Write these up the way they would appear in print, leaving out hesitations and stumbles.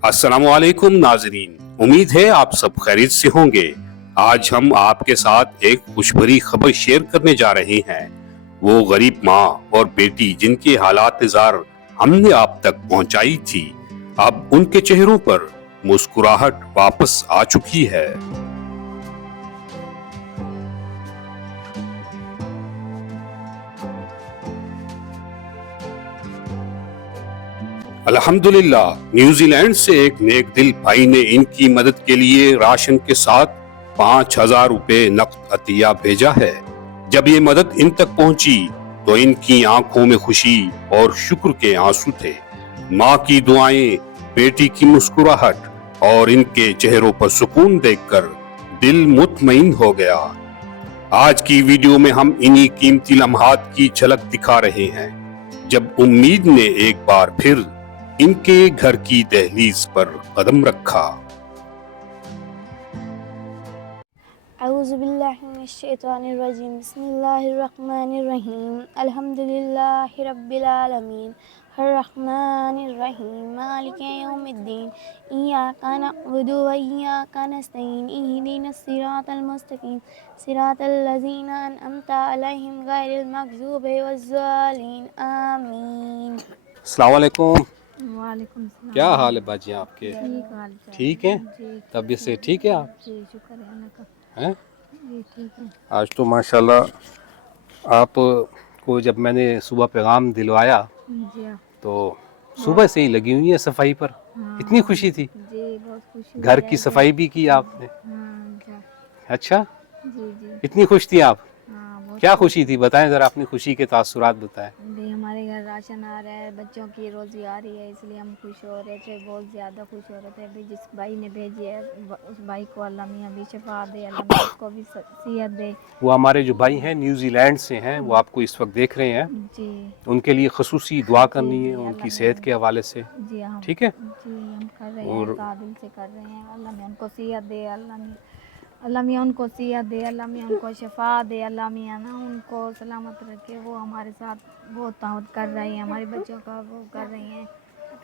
अस्सलाम वालेकुम नाजरीन, उम्मीद है आप सब खैरियत से होंगे। आज हम आपके साथ एक खुशभरी खबर शेयर करने जा रहे हैं। वो गरीब माँ और बेटी जिनके हालात जार हमने आप तक पहुंचाई थी, अब उनके चेहरों पर मुस्कुराहट वापस आ चुकी है। अल्हम्दुलिल्लाह, न्यूजीलैंड से एक नेक दिल भाई ने इनकी मदद के लिए राशन के साथ 5,000 रुपए नकद अतिया भेजा है। जब ये मदद इन तक पहुंची तो इनकी आंखों में खुशी और शुक्र के आंसू थे। माँ की दुआएं, बेटी की मुस्कुराहट और इनके चेहरों पर सुकून देखकर दिल मुतमईन हो गया। आज की वीडियो में हम इन्हीं कीमती लम्हात की झलक दिखा रहे हैं, जब उम्मीद ने एक बार फिर इनके घर की दहलीज पर कदम रखा। अऊज़ु बिल्लाहि मिनश शैतानिर रजीम, बिस्मिल्लाहिर रहमानिर रहीम, अल्हम्दुलिल्लाहि रब्बिल आलमीन, अर्रहमानिर रहीम, मालिकि यौमिद्दीन, इय्याका नअबुदु व इय्याका नस्तईन, इहदिनस सिरातल मुस्तकीम, सिरातल लज़ीना अनअमता अलैहिम गैरिल मग़ज़ूबि वज़्ज़ालिन, आमीन। अस्सलाम वालेकुम। वालेकुम सलाम। क्या हाल है बाजी आपके? ठीक हाल चाल ठीक है? जी। तबीयत से ठीक है आप? जी शुक्र है अल्लाह का। हैं? जी ठीक है। आज तो माशाल्लाह आप को जब मैंने सुबह पैगाम दिलवाया जी हाँ। तो सुबह से ही लगी हुई है सफाई पर। इतनी खुशी थी। जी बहुत खुशी हुई घर है की जी। सफाई भी की आपने? हाँ जी। अच्छा, जी जी इतनी खुश थी आप? हाँ बहुत क्या खुशी थी, बताएं जरा, अपनी खुशी के तासुरात बताएं। जी। हमारे घर राशन आ रहा है, बच्चों की रोजी आ रही है, इसलिए हम खुश हो रहे थे, बहुत ज़्यादा खुश हो रहे थे। अभी जिस भाई ने भेजी है उस भाई को अल्लाह मियाँ भी शफा दे, अल्लाह मियाँ उसको भी सेहत दे। वो हमारे जो भाई हैं न्यूजीलैंड से हैं, वो आपको इस वक्त देख रहे हैं। जी उनके लिए खसूसी दुआ जी करनी है जी अल्लाह उनकी मियाँ सेहत के हवाले से। जी हम ठीक है? जी हम कर रहे हैं, और तादिल से कर रहे हैं। अल्लाह मियाँ उनको सेहत दे, अल्लाह मियाँ उनको सेहत दे, अल्लाह मियाँ उनको शफा दे, अल्लाह मियाँ ना उनको सलामत रखे। वो हमारे साथ बहुत ताउत कर रही हैं, हमारे बच्चों का वो कर रही हैं,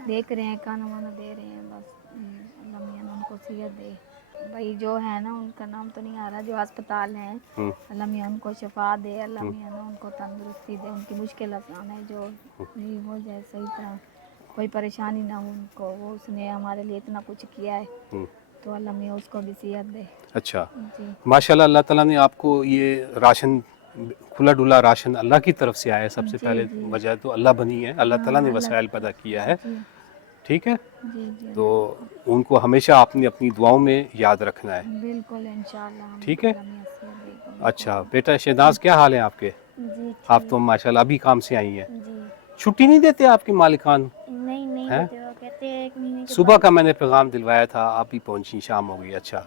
देख रहे हैं, खाना वाना दे रहे हैं। बस अल्लाह मियाँ ना उनको सेहत दे। भाई जो है ना, उनका नाम तो नहीं आ रहा, जो अस्पताल हैं, अल्लाह मियाँ उनको शफा दे, अल्लाह मियाँ ना उनको तंदुरुस्ती दे, उनकी मुश्किल आसान है, जो भी हो जाए सही तरह, कोई परेशानी ना हो उनको। वो उसने हमारे लिए इतना कुछ किया है, तो अल्लाह मियाँ उसको भी सेहत दे। अच्छा, जी माशाल्लाह अल्लाह ताला ने आपको ये राशन, खुला डुला राशन अल्लाह की तरफ से आया है। सबसे जी पहले जी वजह तो अल्लाह बनी है, अल्लाह ताला ने हाँ अल्लाह वसाइल पैदा किया है। जी ठीक है? जी जी तो उनको हमेशा आपने अपनी दुआओं में याद रखना है। बिल्कुल इंशाअल्लाह हम ठीक है? अल्लाह मियाँ सेहत देगा अच्छा उनको। बेटा शहनाज, क्या हाल है आपके? जी आप तो माशाल्लाह अभी काम से आई हैं। जी। छुट्टी नहीं देते आपके मालिकान? नहीं हैं? देते, वो कहते हैं 1 महीने के सुबह बाद। का मैंने पैगाम दिलवाया था, आप ही पहुंची, शाम हो गई। अच्छा,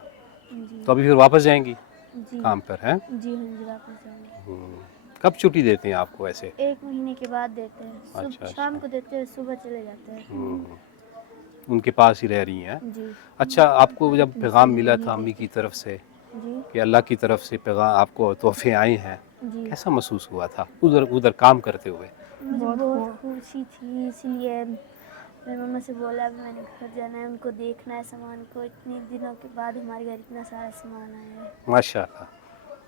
जी तो अभी फिर वापस जाएंगी जी काम पर? हैं? जी हाँ जी, वापस जाएंगे। कब छुट्टी देते हैं आपको ऐसे? 1 महीने के बाद देते हैं, अच्छा शाम अच्छा। को देते हैं, सुबह चले जाते हैं। उनके पास ही रह रही हैं? जी अच्छा, आपको जब पैगाम मिला था नहीं अम्मी देते। की तरफ से जी कि अल्लाह की तरफ से पैगाम आपको तोहफे आए हैं, जी कैसा महसूस हुआ था उधर उधर काम करते हुए? मुझे बहुत बहुत खुशी थी, इसलिए मेरी मम्मा से बोला अभी मैंने घर जाना है, उनको देखना है सामान को। इतने दिनों के बाद हमारे घर इतना सारा सामान आया है। माशाल्लाह।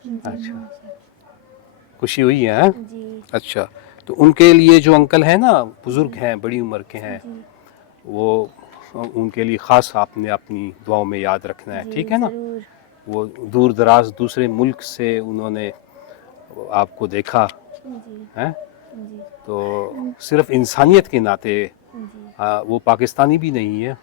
जी अच्छा, खुशी हुई है? हैं? जी अच्छा, तो उनके लिए जो अंकल हैं ना, बुज़ुर्ग हैं, बड़ी उम्र के हैं, जी वो उनके लिए ख़ास आपने अपनी दुआओं में याद रखना है। जी ठीक है ना? ज़रूर। वो दूर दराज दूसरे मुल्क से उन्होंने आपको देखा जी है, जी तो सिर्फ इंसानियत के नाते, जी वो पाकिस्तानी भी नहीं है।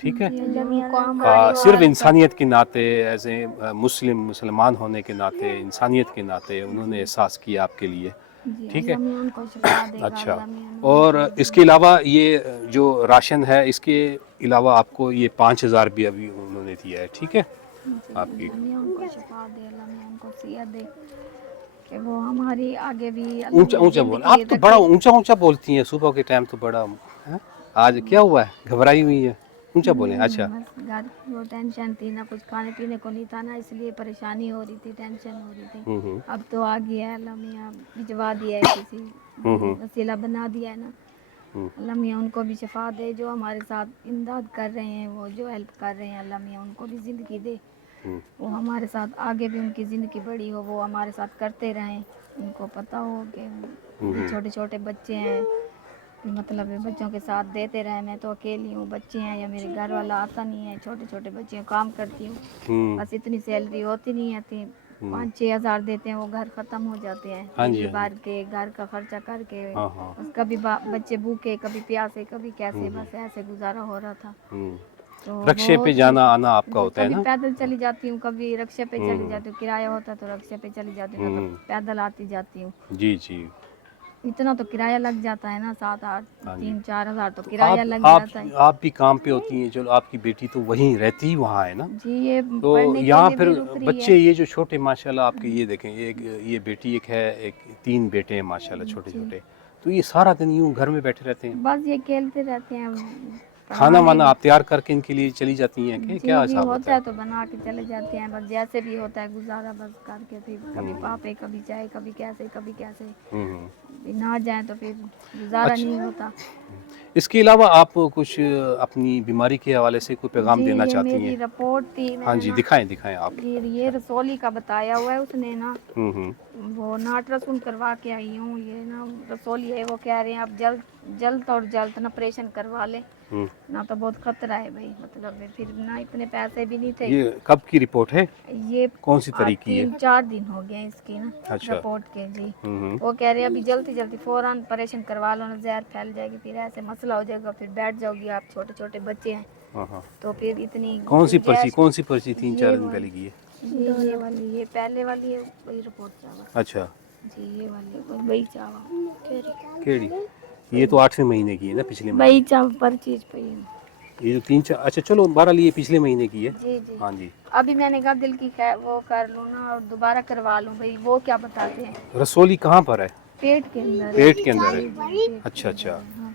ठीक है? जी जी अल्लाह मियाँ उनको ने उनको हमारी सिर्फ बात का इंसानियत के नाते, एज ए मुसलमान होने के नाते, इंसानियत के नाते उन्होंने एहसास किया आपके लिए। जी ठीक है? अल्लाह मियाँ उनको शफा देगा, अच्छा, अल्लाह मियाँ ना और उनको इसके अलावा ये जो राशन है, इसके अलावा आपको ये 5,000 भी अभी उन्होंने दिया है। ठीक है? जी आपकी अल्लाह मियाँ उनको शफा दे, अल्लाह मियाँ उनको सेहत दे, कि वो हमारी आगे भी अल्लाह ऊंचा मियाँ ऊंचा बोल, ज़िंदगी आप तो बड़ा रखे। ऊंचा ऊंचा बोलती हैं सुबह के टाइम, तो बड़ा है? आज क्या हुआ है, घबराई हुई है? ऊंचा बोलें। अच्छा, बस घर की वो टेंशन थी ना, कुछ खाने पीने को नहीं था ना, इसलिए परेशानी हो रही थी, टेंशन हो रही थी। अब तो आ गया है, अल्लाह मियाँ भिजवा दिया है, किसी वसीला बना दिया है ना, अल्लाह मियाँ उनको भी शफा दे, जो हमारे साथ इमदाद कर रहे हैं, वो जो हेल्प कर रहे हैं, अल्लाह मियाँ उनको भी ज़िंदगी दे, वो हमारे साथ आगे भी उनकी ज़िंदगी बड़ी हो, वो हमारे साथ करते रहें। उनको पता हो कि छोटे छोटे बच्चे हैं, मतलब है बच्चों के साथ देते रहे। मैं तो अकेली हूँ, बच्चे हैं या मेरे घर वाला आता नहीं है, छोटे छोटे बच्चे हैं, काम करती हूँ, बस इतनी सैलरी होती नहीं है, 5-6 हज़ार देते हैं, वो घर ख़त्म हो जाते हैं। हाँ जी, बिजली हाँ बार के घर का खर्चा करके, हाँ हाँ। बस कभी बच्चे भूखे, कभी प्यासे, कभी कैसे, बस ऐसे गुजारा हो रहा था। तो रक्शे पे बहुत- जाना आना आपका होता है कभी ना? पैदल चली जाती हूँ, कभी रिक्शे पे चली जाती हूँ, किराया होता है तो रिक्शे पे चली जाती हूँ, तो पैदल आती जाती हूँ। जी जी। इतना तो किराया लग जाता है ना, 7-8 हाँ जी। 3-4 हज़ार तो किराया लग आप जाता है। आप भी काम पे होती हैं, चलो आपकी बेटी तो वहीं रहती ही वहाँ है ना, जी, ये तो पढ़ने के यहाँ लिए फिर भी रुक रही बच्चे है। ये जो छोटे माशाल्लाह आपके, ये देखें, ये बेटी एक है, एक 3 बेटे हैं माशाल्लाह छोटे जी। छोटे, तो ये सारा दिन यूँ घर में बैठे रहते हैं? बस ये खेलते रहते हैं। खाना पढ़ाने वाना आप तैयार करके इनके लिए चली जाती हैं कि जी क्या जी हिसाब होता होता है है? तो बना के चले जाते हैं, बस जैसे भी होता है गुजारा बस करके, फिर कभी पापे, कभी चाय, कभी कैसे, कभी कैसे, हम्म। भी ना जाए तो फिर गुजारा अच्छा। नहीं होता। इसके अलावा आप कुछ अपनी बीमारी के हवाले से कोई पैगाम जी, देना ये चाहती मेरी हैं? रिपोर्ट थी, हाँ मैंने जी, ना दिखाएं दिखाएं आप। ये रसौली का बताया हुआ है उसने ना, हम्म। वो नाटरसून करवा के आई हूँ। ये ना रसौली है, वो कह रहे हैं आप जल्द और जल्द ना ऑपरेशन करवा लें, ना तो बहुत खतरा है भाई, मतलब है, फिर ना इतने पैसे भी नहीं थे। ये कब की रिपोर्ट है? ये कौन सी तारीख की है? 3-4 दिन हो गए हैं इसकी ना अच्छा। रिपोर्ट के। जी, हम्म। वो कह रहे हैं अभी जल्दी जल्दी फौरन ऑपरेशन करवा लो ना, जहर फैल जाएगी, फिर ऐसे मसला हो जाएगा, फिर बैठ जाओगी आप, छोटे छोटे बच्चे हैं, हाँ हाँ। तो फिर इतनी कौन सी पर्ची गुंजाइश- 3-4 ये दिन वाली- पहले की है? ये वाली, ये पहले वाली है, वही रिपोर्ट चावा। अच्छा। जी, ये वाली वही चावा, केड़ी? ये तो 8वें महीने की है ना, पिछले वही महीने। चावा पर चीज पे ही। ये जो 3-4, अच्छा चलो 12 लिए पिछले महीने की है। जी जी। हाँ जी। अभी मैंने कहा दिल की खैर वो कर लूँ ना और दोबारा करवा लूँ भाई, वो क्या बताते हैं, रसौली कहाँ पर है? पेट के अंदर है। पेट के अंदर है? जी, पेट के अच्छा अंदर अच्छा। है, हाँ।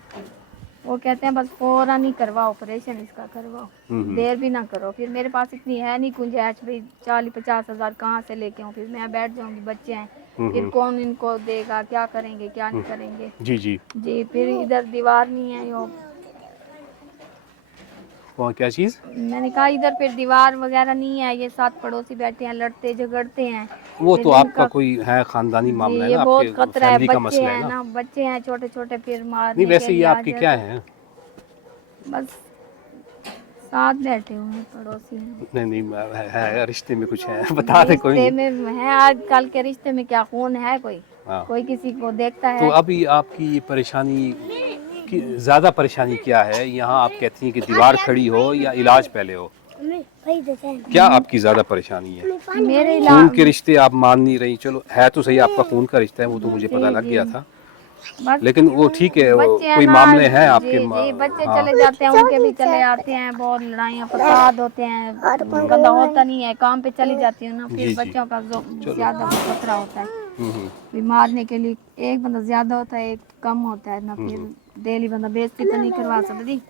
वो कहते हैं बस फौरन ही करवाओ ऑपरेशन, इसका करवाओ, देर भी ना करो। फिर मेरे पास इतनी है नहीं गुंजाइश भाई, 40-50 हज़ार कहाँ से लेके आऊँ, फिर मैं बैठ जाऊंगी, बच्चे हैं, फिर कौन इनको देगा, क्या करेंगे क्या नहीं करेंगे। जी जी। जी, फिर इधर दीवार नहीं है, यो कौन, क्या चीज़? मैंने कहा इधर फिर दीवार वगैरह नहीं है, ये साथ पड़ोसी बैठे हैं, लड़ते झगड़ते हैं। वो फिर तो आपका इनका- कोई है खानदानी जी, मामला है ये ना, बहुत आपके खतरा है, फैमिली का बच्चे मसला है हैं ना। ना, बच्चे हैं छोटे छोटे, फिर मारने नहीं वैसे के ये लिए आ आपके जाते क्या हैं। है? बस साथ बैठे हुए हैं, पड़ोसी हैं। नहीं है रिश्ते में कुछ है? बता दे कोई रिश्ते नहीं। में है, आजकल के रिश्ते में क्या खून है, कोई हाँ। कोई किसी को देखता तो है। अभी आपकी ये परेशानी की ज़्यादा परेशानी क्या है? यहाँ आप कहती हैं कि दीवार खड़ी हो या इलाज पहले हो, क्या आपकी ज़्यादा परेशानी है? मेरे खून इलाज के रिश्ते आप मान नहीं रही, चलो है तो सही आपका खून का रिश्ता है, वो तो मुझे पता लग गया था, बस लेकिन वो ठीक है, वो बच्चे हैं कोई ना, मामले हैं आपके जी जी, बच्चे हाँ। चले जाते हैं, उनके भी चले आते हैं, बहुत लड़ाइयाँ फसाद होते हैं, गंदा होता नहीं है, काम पे चली जाती हूँ ना, जी, फिर जी। बच्चों का ज्यादा खतरा होता है। हम्म। फिर मारने के लिए एक बंदा ज्यादा होता है, एक कम होता है ना, फिर डेली बंदा बेइज्जती तो नहीं करवा सकती।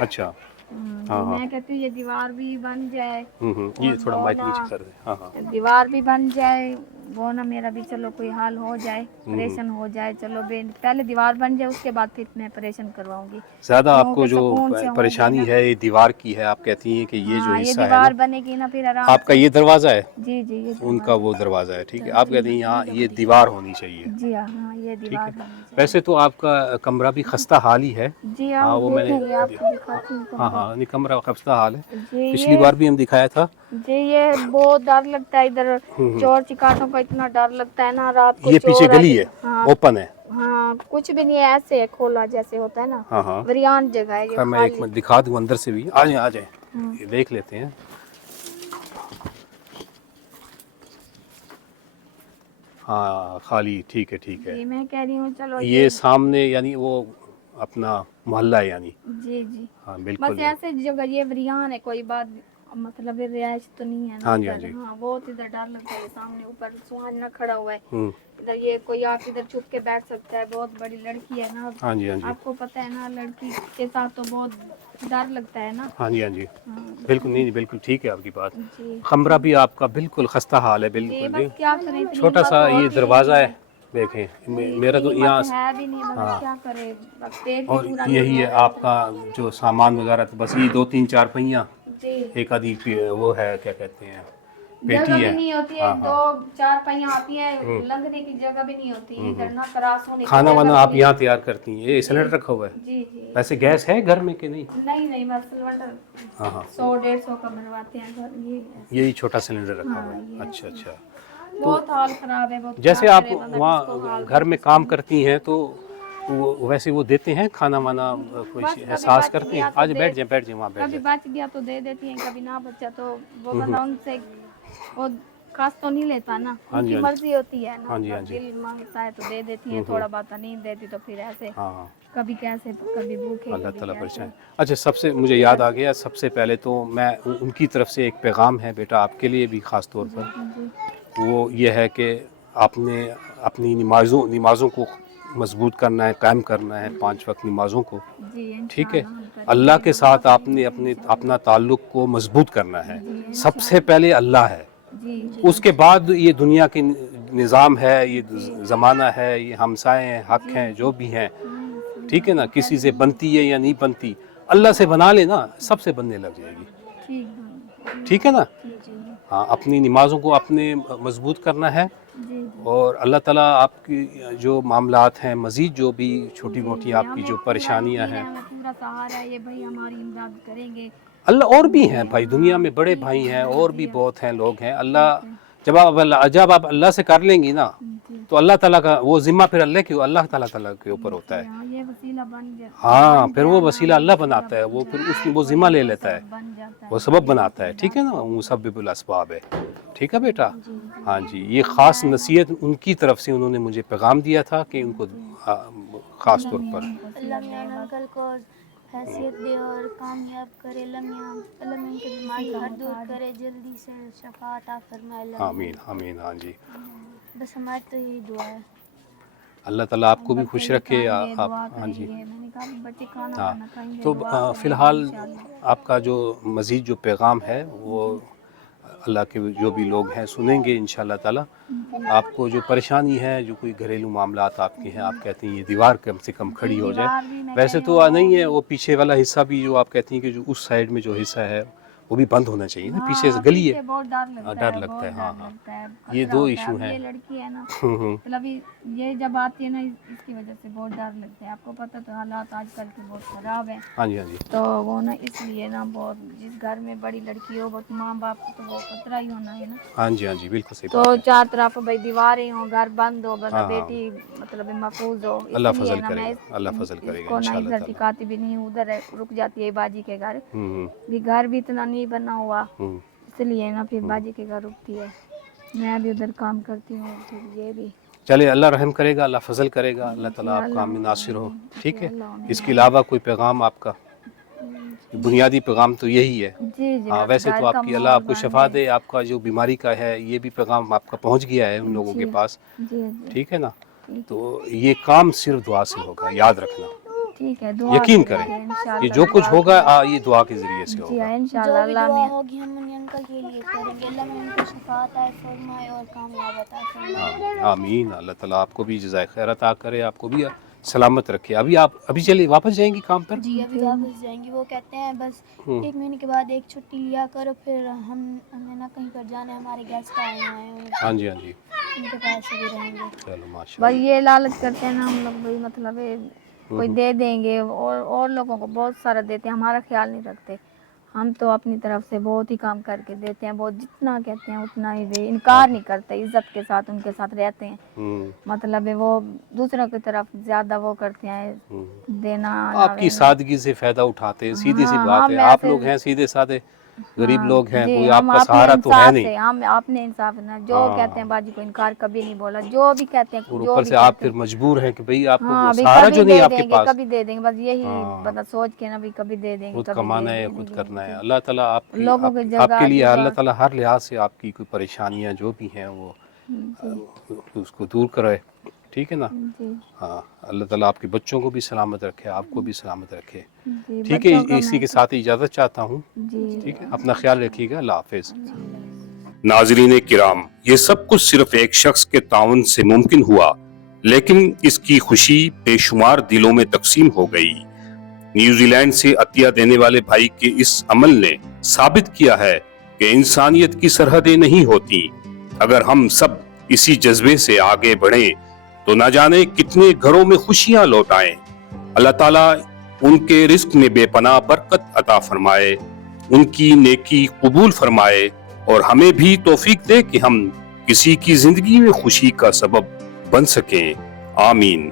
अच्छा। जी, मैं कहती हूँ ये दीवार भी बन जाए, ये थोड़ा माइक नीचे कर दे। हाँ हाँ। दीवार भी बन जाए, वो ना मेरा भी चलो कोई हाल हो जाए, ऑपरेशन हो जाए, चलो पहले दीवार बन जाए, उसके बाद फिर मैं ऑपरेशन करवाऊंगी। ज़्यादा लोगों आपको के जो सुकून से परेशानी होंगे है ये दीवार की है, आप कहती हैं कि ये जो हाँ, ये हिस्सा है दीवार ना, बनेगी ना, फिर आराम आपका से। ये दरवाज़ा है, जी जी, ये उनका वो दरवाज़ा है, ठीक है। आप कहती हैं यहाँ ये दीवार होनी चाहिए, जी हाँ, ये ठीक दीवार है। बनी चाहिए। वैसे तो आपका कमरा भी खस्ता हाल ही है। जी हाँ, हाँ, वो देखेंगे, आपको दिखाती हूँ हाँ कमरा। हाँ, नहीं कमरा खस्ता हाल है, जी पिछली बार भी हम दिखाया था। जी, ये बहुत डर लगता है इधर, चोर चिकाटों का इतना डर लगता है ना, रात को ये पीछे चोर गली है, हाँ ओपन है। हाँ, कुछ भी नहीं है, ऐसे है, खोला जैसे होता है ना, हाँ हाँ। वरियान जगह है ये, खैर, मैं एक खाली। मिनट दिखा दूँ अंदर से भी, आ जाए ये देख लेते हैं। हाँ खाली, ठीक है ठीक है। जी, मैं कह रही हूँ चलो ये सामने यानी वो अपना मोहल्ला है यानी। जी जी, हाँ बस बिल्कुल। ऐसे जगह ये वरियान है, कोई बात मतलब ये रिहाइश तो नहीं है ना हाँ जी, हाँ इधर। जी। हाँ, बहुत इधर डर लगता है, सामने ऊपर सुहाना खड़ा हुआ है, हम्म। इधर ये कोई आके इधर छुप के बैठ सकता है, बहुत बड़ी लड़की है ना, हाँ जी हाँ जी। आपको पता है ना, लड़की के साथ तो बहुत डर लगता है ना। हाँ जी हाँ जी, हाँ बिल्कुल। नहीं बिल्कुल ठीक है आपकी बात। जी कमरा भी आपका बिल्कुल खस्ता हाल है, जी, बिल्कुल। बस क्या करें, इतनी छोटा सा हिम्मत ये होती दरवाज़ा है, देखें मेरा तो यहाँ है भी नहीं, मतलब हाँ। क्या करे, बस पेट भी और पूरा यही है आपका जो सामान वगैरह, तो बस ये 2-3 4 पहिया, जी, एक आधी वो है क्या कहते हैं जगह पेटी भी है। नहीं होती है, हाँ, हाँ। 2-4 पहिया आती है, लंघने की जगह भी नहीं होती है, इधर ना त्रास होने की खाना जगह वाना भी आप नहीं। यहाँ तैयार करती हैं? ये सिलेंडर रखा हुआ है? जी जी, वैसे गैस है घर में कि नहीं? नहीं बस सिलेंडर हाँ हाँ, 100-150 का बनवाते हैं घर, ये ऐसे। यही छोटा सिलेंडर रखा हुआ हाँ, है। ये अच्छा अच्छा। बहुत हाल खराब है, बहुत जैसे क्या आप करे बंदा, किसको वहाँ हाल घर में काम करती हैं तो वो वैसे वो देते हैं खाना वाना, कोई बस कभी एहसास बच करते गया हैं? तो आज दे- बैठ जाए वहाँ बैठ कभी जाए। बच गया तो दे देती हैं, कभी ना बचा तो वो बंदा उनसे वो खास तो नहीं लेता ना, हाँ जी, उनकी हाँ जी। मर्जी होती है ना, हाँ जी, जब हाँ जी। दिल मांगता है तो दे देती हैं, थोड़ा बहुत नहीं देती तो फिर ऐसे हाँ, कभी कैसे, कभी भूखे, अल्लाह कभी ताला कैसे। परेशान। अच्छा, सबसे मुझे याद आ गया, सबसे पहले तो मैं उनकी तरफ से एक पैगाम है बेटा आपके लिए भी ख़ास तौर पर, जी वो ये है कि आपने अपनी नमाज़ों को मजबूत करना है, कायम करना है, 5 वक्त नमाज़ों को, जी, ठीक है। इंशाअल्लाह हम करेंगे। अल्लाह के साथ आपने अपना ताल्लुक़ को मजबूत करना है। सबसे पहले अल्लाह है, जी उसके बाद ये दुनिया के निज़ाम है, ये ज़माना है, ये हमसाए हैं, हक़ हैं, जो भी हैं, ठीक है ना। किसी से बनती है या नहीं बनती, अल्लाह से बना लेना, सबसे बनने लग जाएगी, ठीक ठीक है ना। जी हाँ, अपनी नमाज़ों को अपने मजबूत करना है, जी और अल्लाह ताला आपकी जो मामलात हैं, मज़ीद जो भी छोटी मोटी आपकी जो परेशानियां हैं, पूरा सहारा है ये भाई, हमारी इमदाद करेंगे। अल्लाह, और भी हैं भाई दुनिया में, बड़े भाई हैं और भी बहुत हैं, लोग हैं। अल्लाह जब आप अल्लाह से कर लेंगी ना, तो अल्लाह ताला का वो ज़िम्मा फिर अल्लाह ताला के ऊपर होता है। हाँ, ये वसीला बन गया, हाँ, फिर वो वसीला अल्लाह बनाता है, वो फिर उसमें वो ज़िम्मा ले लेता है, बन जाता है। वो सबब बनाता है, ठीक है ना। मुसब्बिबुल असबाब है, ठीक है बेटा। हाँ जी, ये ख़ास नसीहत उनकी तरफ से उन्होंने मुझे पैगाम दिया था कि उनको ख़ास तौर पर अल्लाह मियां अंकल को हैसियत दे और कामयाब करे, अल्लाह मियां उनकी बीमारी हर दूर करे, जल्दी से शफा अता फरमाए, अल्लाह आमीन आमीन। हाँ जी, बस हमारी तो यही दुआ है। अल्लाह ताला आपको भी खुश रखे। आप हाँ जी, मैंने कहा बच्चे खाना हाँ। खाना खाएंगे, तो दुआ करेंगे फ़िलहाल इंशाअल्लाह। आपका जो मज़ीद जो पैगाम है वो अल्लाह के जो भी लोग हैं सुनेंगे इंशाअल्लाह ताला। आपको जो परेशानी है, जो कोई घरेलू मामलात आपके हैं, आप कहती हैं ये दीवार कम से कम खड़ी हो दीवार जाए, भी मैं वैसे कह तो रही हूँ, नहीं है, वो पीछे वाला हिस्सा भी जो आप कहती हैं कि जो उस साइड में जो हिस्सा है वो भी बंद होना चाहिए ना, पीछे से गली है। पीछे बहुत डर लगता डर है, लगता बहुत है, हाँ, डर हाँ। लगता है, ये खतरा दो होता है। इशू अब हैं। ये लड़की है ना, मतलब ये जब आती है ना, इसकी वजह से बहुत डर लगता है। आपको पता तो हालात आजकल के बहुत खराब है, हाँ जी, हाँ जी। तो वो ना इसलिए ना बहुत, जिस घर में बड़ी लड़की हो बहुत माँ बाप को तो वो खतरा ही होना है ना। हाँ जी, हाँ जी, बिल्कुल सही तो बात है। चार तरफ भाई दीवारें हो, घर बंद हो, बंदा हाँ, हाँ। बेटी मतलब महफूज हो, अल्लाह इसलिए फजल ना मैं करेगा, अल्लाह फजल करेगा इसको ना इंशाअल्लाह इधर ताला। टिकाती भी नहीं, उधर रुक जाती है बाजी के घर, हम्म भी घर भी इतना नहीं बना हुआ, हम्म। इसलिए ना फिर बाजी के घर रुकती है। मैं भी उधर काम करती हूँ, फिर ये भी चले, अल्लाह रहम करेगा, अल्लाह फजल करेगा, अल्लाह ताला आपका आमीन नासिर हो, ठीक है। इसके अलावा कोई पैगाम आपका? बुनियादी पैगाम तो यही है। जी जी। हाँ, बस वैसे घर तो का आपकी अल्लाह माहौल आपको बन शफा जाए। दे, आपका जो बीमारी का है ये भी पैगाम आपका पहुंच गया है उन लोगों के पास, जी जी ठीक है ना। तो ये काम सिर्फ दुआ से होगा, याद रखना, ठीक है, दुआ यकीन करेंगे करें। इंशाअल्लाह, ये जो कुछ दुआ होगा करेंगे। ये दुआ के ज़रिए से जी होगा। हाँ, जो इंशाअल्लाह भी अल्लाह दुआ में। होगी हम मुन्नी अंकल के लिए करेंगे, अल्लाह मियां उनको शफा अता फरमाए और कामयाब अता फरमाए। आमीन। अल्लाह ताला आपको भी जज़ाए खैर अता करे, आपको भी सलामत रखे। आप अभी चलिए वापस जाएंगी काम पर? जी अभी वापस जाएंगे, वो कहते हैं बस 1 महीने के बाद एक छुट्टी लिया करो, फिर हमें ना कहीं पर जाना है, हमारे गेस्ट आए हुए हैं, हाँ जी, हाँ जी। उनके पास भी रहेंगे। चलो माशा बस ये लालच करते हैं ना हम लोग भाई, मतलब ये कोई दे देंगे, और लोगों को बहुत सारा देते हैं, हमारा ख्याल नहीं रखते। हम तो अपनी तरफ से बहुत ही काम करके देते हैं, बहुत जितना कहते हैं उतना ही वे इनकार नहीं करते, इज्जत के साथ उनके साथ रहते हैं। मतलब है वो दूसरों की तरफ ज्यादा वो करते हैं, देना आपकी सादगी से फायदा उठाते हैं, सीधी सी हाँ, बात है। मैं आप ऐसे- लोग हैं सीधे साधे गरीब हाँ, लोग हैं, जी, कोई हम आपका अपने सहारा तो है इंसाफ नहीं। से, हम अपने इंसाफ ना, जो हाँ। कहते हैं बाजी को इनकार कभी नहीं बोला, जो भी कहते हैं, और जो ऊपर भी से आप कहते फिर मजबूर हैं कि भाई आपको हाँ, वो अभी सहारा कभी जो नहीं दे आपके देंगे, पास, कभी दे देंगे, बस यही हाँ। बता सोच के ना भी कभी दे देंगे, खुद कभी कमाना दे है, देंगे, खुद करना है। जी। अल्लाह ताला लोगों की जगह आपके लिए जगह- अल्लाह ताला हर लिहाज से आपकी कोई परेशानियां जो भी हैं वो उसको दूर करे, ठीक है ना। जी हाँ, अल्लाह ताला आपके बच्चों को भी सलामत रखे, आपको भी सलामत रखे, जी, ठीक है। बच्चों का इसी मैं के साथ इजाज़त चाहता हूँ, जी ठीक है। अपना ख्याल रखिएगा, अल्लाह हाफिज़। नाजरीन किराम, ये सब कुछ सिर्फ एक शख्स के ताउन से मुमकिन हुआ लेकिन इसकी खुशी बेशुमार दिलों में तकसीम हो गई। न्यूजीलैंड से अतिया देने वाले भाई के इस अमल ने साबित किया है कि इंसानियत की सरहदें नहीं होती। अगर हम सब इसी जज्बे से आगे बढ़ें तो न जाने कितने घरों में खुशियां लौट आएं। अल्लाह ताला उनके रिस्क में बेपनाह बरकत अता फरमाए, उनकी नेकी कबूल फरमाए और हमें भी तौफीक दे कि हम किसी की जिंदगी में खुशी का सबब बन सकें। आमीन।